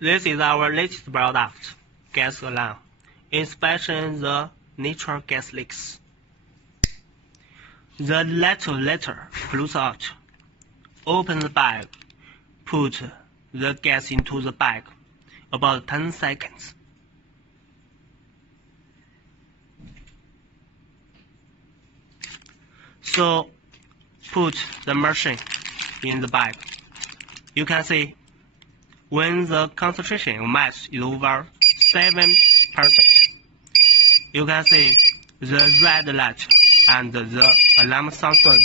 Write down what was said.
This is our latest product, gas alarm. Inspection the natural gas leaks. The letter pulls out. Open the bag. Put the gas into the bag. About 10 seconds. So, put the machine in the bag. You can see when the concentration of meth is over 7%, you can see the red light and the alarm sounds on.